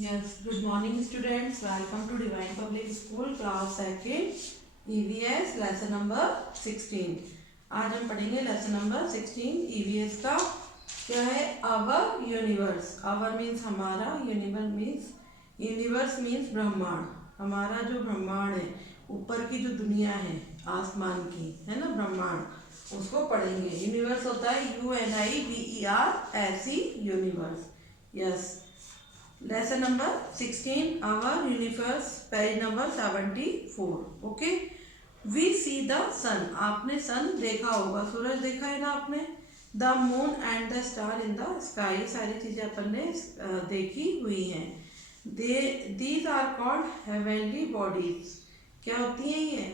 Yes, good morning students. Welcome to Divine Public School class second EVS lesson number 16. आज हम पढ़ेंगे lesson number 16 EVS का क्या है our universe. Our means हमारा, universe means ब्रह्मांड. हमारा जो ब्रह्मांड है ऊपर की जो दुनिया है आसमान की है ना ब्रह्मांड उसको पढ़ेंगे. यूनिवर्स होता है UNIVERSE universe. Yes lesson number 16 our universe page number 74. Okay we see the sun. आपने सन देखा होगा, सूरज देखा है ना आपने. The moon and the star in the sky, सारी चीजें अपन ने देखी हुई हैं. These are called heavenly bodies. क्या होती हैं ये?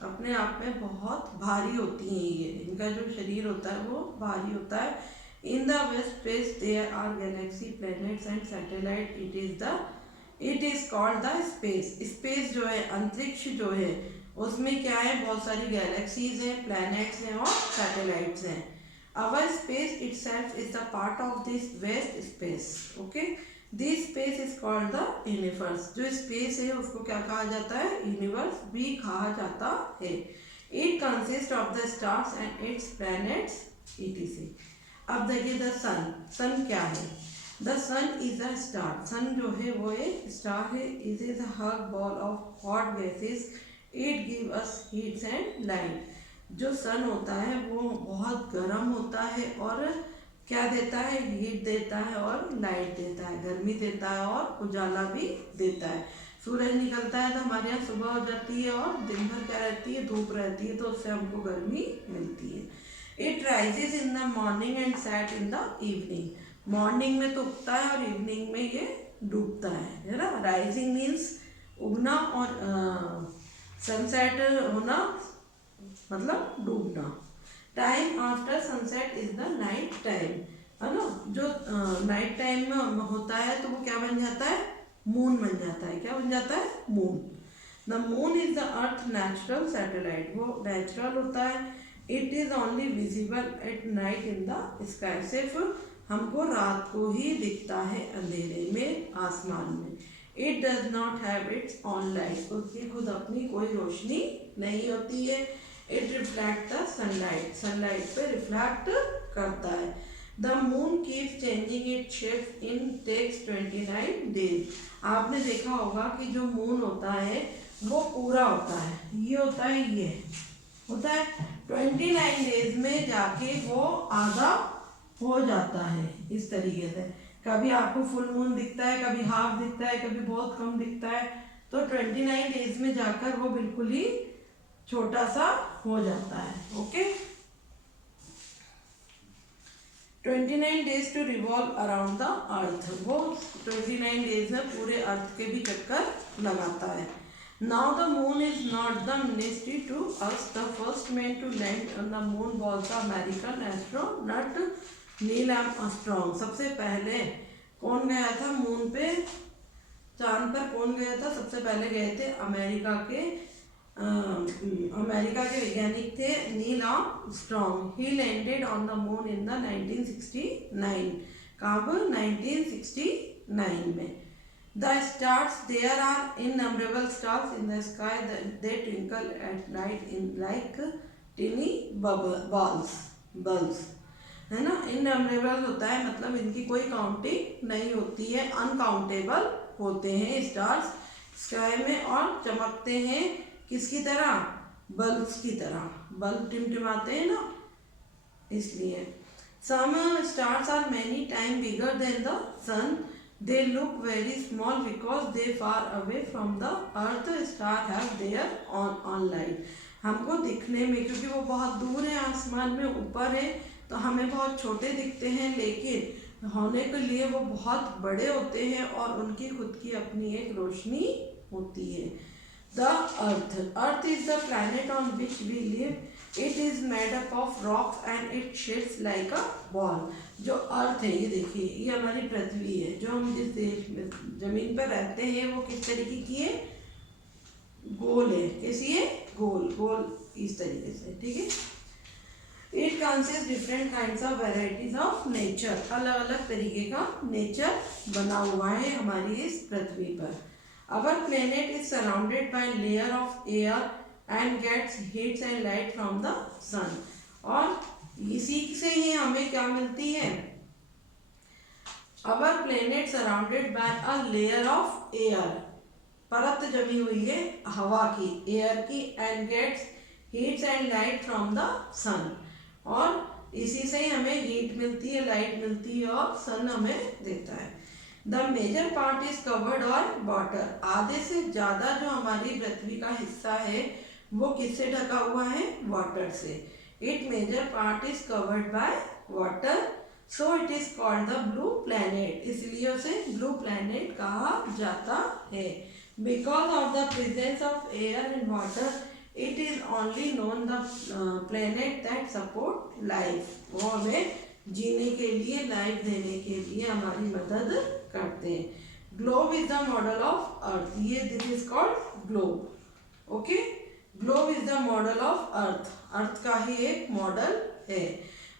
अपने आप में बहुत भारी होती हैं ये. इनका जो शरीर होता है वो भारी होता है. In the vast space there are galaxy, planets and satellite. It is called the space. Space जो है अंतरिक्ष जो है उसमें क्या है बहुत सारी गैलेक्सीज हैं, प्लैनेट्स हैं और सैटेलाइट्स हैं. Our space itself is the part of this vast space. Okay, this space is called the universe. जो स्पेस है उसको क्या कहा जाता है? यूनिवर्स भी कहा जाता है. It consists of the stars and its planets etc. अब देखिए द सन. सन क्या है? The sun is a star. Sun जो है वो एक स्टार है. It is a hot ball of hot gases. It give us heats and light. जो सन होता है वो बहुत गर्म होता है और क्या देता है? हीट देता है और लाइट देता है, गर्मी देता है और उजाला भी देता है. सूरज निकलता है तो हमारे यहाँ सुबह हो जाती है और दिन भर क्या रहती है? धूप रहती है, तो उससे हमको गर्मी मिलती है. It rises in the morning and set in the evening. Morning में तो उगता है और इवनिंग में ये डूबता है ना. राइजिंग मीन्स उगना और सनसेट होना मतलब डूबना. Time after sunset is the night time है ना. जो नाइट टाइम में होता है तो वो क्या बन जाता है? मून बन जाता है. क्या बन जाता है? Moon. The moon is the earth natural satellite. वो नेचुरल होता है. It is only visible at night in the sky. सिर्फ हमको रात को ही दिखता है अंधेरे में आसमान में. It does not have its own light. उसकी खुद अपनी कोई रोशनी नहीं होती है. It reflect the sunlight. Sunlight पे रिफ्लेक्ट करता है. The moon keeps changing it shape in takes 29 days. आपने देखा होगा कि जो मून होता है वो पूरा होता है. ये होता है, ये होता है 29 डेज में जाके वो आधा हो जाता है. इस तरीके से कभी आपको फुल मून दिखता है, कभी हाफ दिखता है, कभी बहुत कम दिखता है. तो 29 डेज में जाकर वो बिल्कुल ही छोटा सा हो जाता है. Okay 29 days to revolve around the earth. वो 29 डेज में पूरे अर्थ के भी चक्कर लगाता है. Now the moon is not the mystery to us. The first man to land on the moon was the American astronaut Neil Armstrong. सबसे पहले कौन गया था मून पे? चांद पर कौन गया था? सबसे पहले गए थे अमेरिका के वैज्ञानिक थे Neil Armstrong. He landed on the moon in the 1969. कब? 1969 में. The stars, there are innumerable stars in the sky that they twinkle at night in like tiny balls है ना. इननम्बरेबल होता है मतलब इनकी कोई काउंटिंग नहीं होती है. अनकाउंटेबल होते हैं स्टार्स स्काई में और चमकते हैं किसकी तरह? बल्ब्स की तरह. बल्ब टिमटिमाते हैं ना, इसलिए. Some stars are many times bigger than the sun. They look very small because they far away from the earth. Star have their on light. हमको दिखने में क्योंकि वो बहुत दूर है, आसमान में ऊपर है, तो हमें बहुत छोटे दिखते हैं, लेकिन होने के लिए वो बहुत बड़े होते हैं और उनकी खुद की अपनी एक रोशनी होती है. The Earth is the planet on which we live. It is made up of rocks and it shapes like a ball. जो अर्थ है ये देखिए, ये हमारी पृथ्वी है. जो हम जिस देश में जमीन पर रहते हैं वो किस तरीके की है? गोल है. कैसी है? गोल गोल इस तरीके से. ठीक है. It consist different kinds of varieties of nature, अलग अलग तरीके का नेचर बना हुआ है हमारी इस पृथ्वी पर। Our planet is surrounded by layer of air and gets heats and light from the sun. और इसी से ही हमें क्या मिलती है, our planet surrounded by a layer of air, परत जमी हुई है हवा की, एयर की, and gets heats and light from the sun. और इसी से ही हमें हीट मिलती है, लाइट मिलती है और सन हमें देता है। The major part is covered और वाटर, आधे से ज़्यादा जो हमारी पृथ्वी का हिस्सा है वो किससे ढका हुआ है, वाटर से। It major part is covered by water, so it is called the blue planet, इसलिए उसे ब्लू प्लैनेट कहा जाता है। Because of the presence of air and water it is only known the planet that support life, वो हमें जीने के लिए, लाइफ देने के लिए हमारी मदद करते हैं। Globe is the model of earth, ये this is called globe. Okay, globe is the model of earth, earth का ही एक मॉडल है।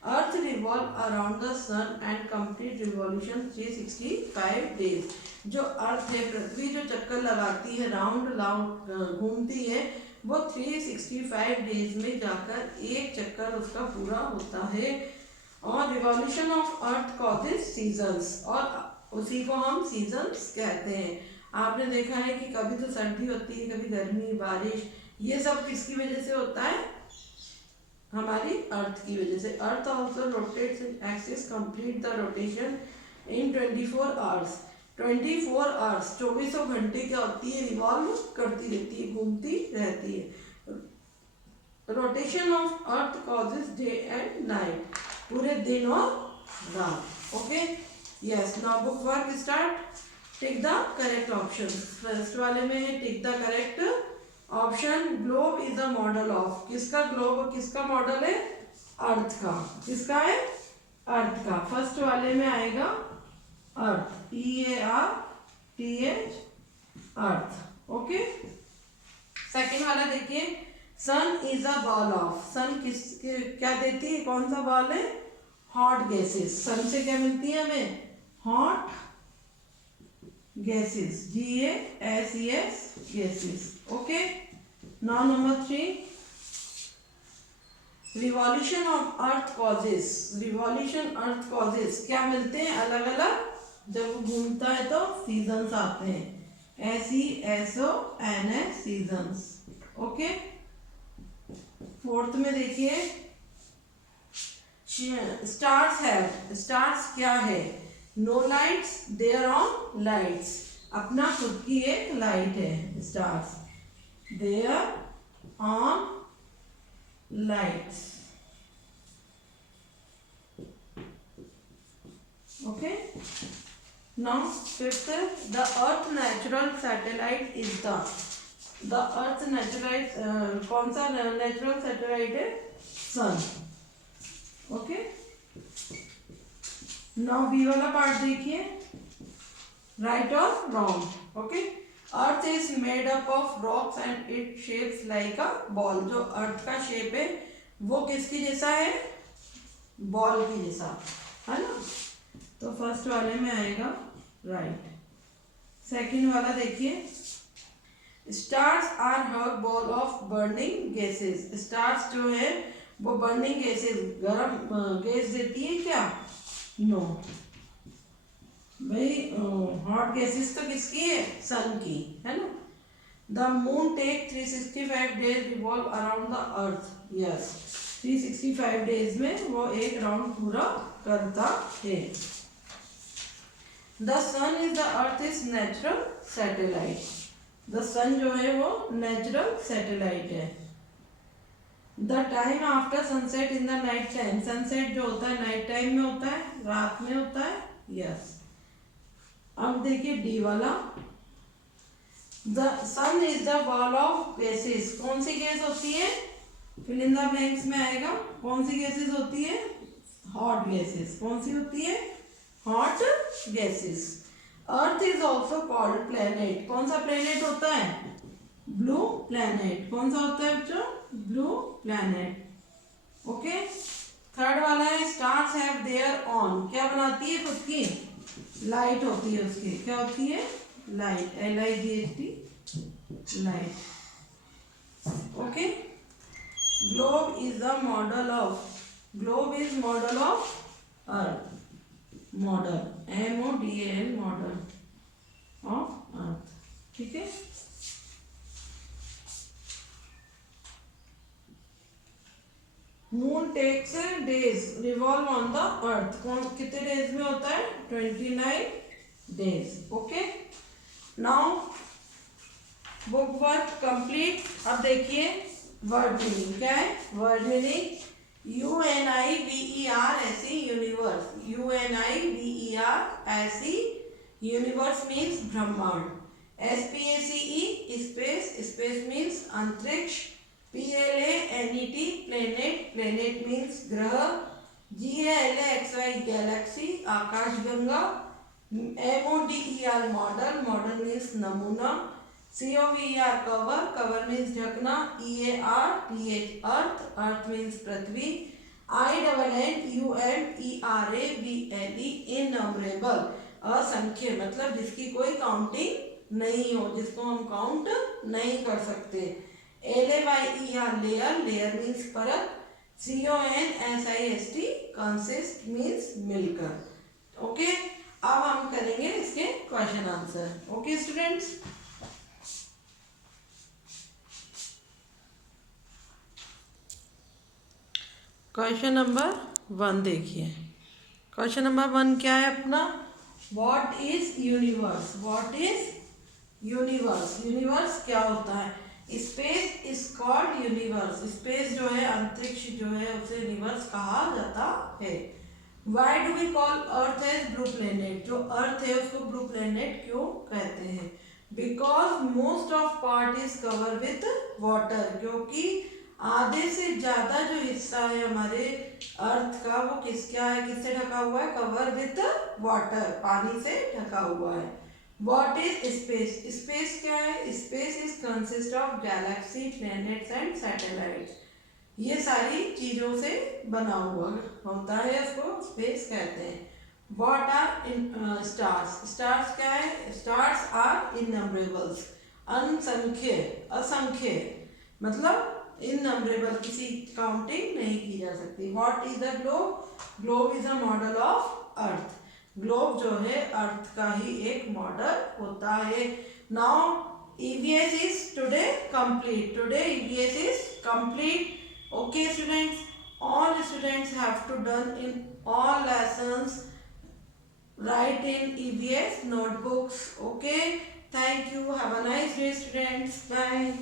Earth revolve around the sun and complete revolution 365 days. जो अर्थ है, पृथ्वी जो चक्कर लगाती है, राउंड घूमती है, वो 365 डेज में जाकर एक चक्कर उसका पूरा होता है। और revolution of earth causes seasons, और उसी को हम सीजन्स कहते हैं। आपने देखा है कि कभी तो सर्दी होती है, कभी गर्मी, बारिश, ये सब किसकी वजह से होता है, हमारी अर्थ की वजह से। Earth also rotates in axis, complete the rotation in 24 hours. 24 hours, 24 घंटे क्या होती है, रिवॉल्व करती रहती है, घूमती रहती है। Rotation of earth causes day and night, पूरे दिन और रात। Okay, yes, now book work start. Tick the correct option. First वाले में है tick the correct option. Globe is a model of, किसका ग्लोब और किसका मॉडल है, अर्थ का। किसका है, अर्थ का। फर्स्ट वाले में आएगा अर्थ, EARTH, अर्थ। ओके, सेकेंड वाला देखिए, सन इज अ बॉल ऑफ, सन क्या देती है, कौन सा बॉल है, हॉट गैसेस। सन से क्या मिलती है हमें, hot gases, GASES gases. Okay, now number 3, revolution of earth causes. Revolution earth causes क्या मिलते हैं, अलग अलग, जब वो घूमता है तो सीजन्स आते हैं, SESONS सीजन्स। ओके, फोर्थ में देखिए, स्टार्स हैव, स्टार्स क्या है, no lights their own lights, अपना खुद की एक लाइट है stars, their own lights. Okay, now fifth, the earth natural satellite is the earth natural, कौन सा नेचुरल सैटेलाइट है, सन। ओके, नाउ बी वाला पार्ट देखिए, राइट और wrong. Okay, earth is made up of rocks and it shapes like a ball. जो earth का shape है वो किसकी जैसा है, बॉल की जैसा, है ना। तो फर्स्ट वाले में आएगा राइट। सेकंड वाला देखिए, stars are huge ball of burning gases. Stars जो है वो बर्निंग गैसेस, गर्म गैस देती है क्या, नो भाई, हॉट गैसेस तो किसकी है, सन की, है ना। The moon take 365 days revolve around the earth, yes, 365 days में वो एक राउंड पूरा करता है। The sun is the earth is natural satellite. The sun जो है वो नेचुरल सैटेलाइट है। The time after sunset in the night time, sunset जो होता है नाइट टाइम में होता है, रात में होता है, यस। अब देखिए डी वाला, the sun is the ball of gases. कौन सी गैस होती है, फिल इन द ब्लैंक्स में आएगा, कौन सी गैसेस होती है, हॉट गैसेस। कौन सी होती है, hot gases. Earth is also called planet. कौन सा प्लेनेट होता है, ब्लू प्लेनेट। कौन सा होता है बच्चों, ब्लू प्लेनेट। ओके, थर्ड वाला है स्टार्स हैव देयर ऑन, क्या बनाती है खुद की, लाइट होती है उसकी, क्या होती है, light, LIGHT, light. Okay, globe is the model of, globe is model of earth, model MODEL, model of earth, ठीक है। Moon takes days revolve on the earth, कौन कितने डेज में होता है, 29 days. Okay, now book work complete. अब देखिए word meaning क्या है, word meaning UNIVERSE universe, UNIVERSE universe means ब्रह्मांड, SPACE स्पेस, स्पेस मीन्स अंतरिक्ष, PLANET प्लेनेट, प्लेनेट मीन्स ग्रह, GALAXY गैलेक्सी आकाशगंगा, MODEL मॉडल, मॉडल मीन्स नमूना, COVER कवर, कवर मीन्स ढकना, EARTH अर्थ, अर्थ मीन्स पृथ्वी, INNUMERABLE इननंबरेबल असंख्य, मतलब जिसकी कोई काउंटिंग नहीं हो, जिसको हम काउंट नहीं कर सकते, LAYER लेयर, लेयर मीन्स परत, CONSIST कंसिस्ट मीन्स मिलकर। ओके, अब हम करेंगे इसके question answer. Okay students, question number 1 देखिए। क्वेश्चन नंबर 1 क्या है अपना, what is universe, what is universe, universe क्या होता है, space is called universe, space जो है अंतरिक्ष जो है उसे यूनिवर्स कहा जाता है। Why do we call earth as blue planet, जो अर्थ है उसको ब्लू प्लेनेट क्यों कहते हैं, because most of part is cover with water, क्योंकि आधे से ज्यादा जो हिस्सा है हमारे अर्थ का वो क्या है, किससे ढका हुआ है, कवर विथ वाटर, पानी से ढका हुआ है। What is space? Space क्या है? Space is consist of galaxy, planets and satellites. ये सारी चीजों से बना हुआ होता है, इसको स्पेस कहते हैं। What are stars? Stars क्या है? Stars are innumerables. असंख्य, असंख्य मतलब इननंबरेबल, किसी काउंटिंग नहीं की जा सकती। What is the globe? Globe is a model of earth. Globe जो है अर्थ का ही एक मॉडल होता है। Now EVS is today complete, today EVS is complete. Okay students, all students have to done in all lessons, write in EVS notebooks. Okay, thank you, have a nice day students, bye.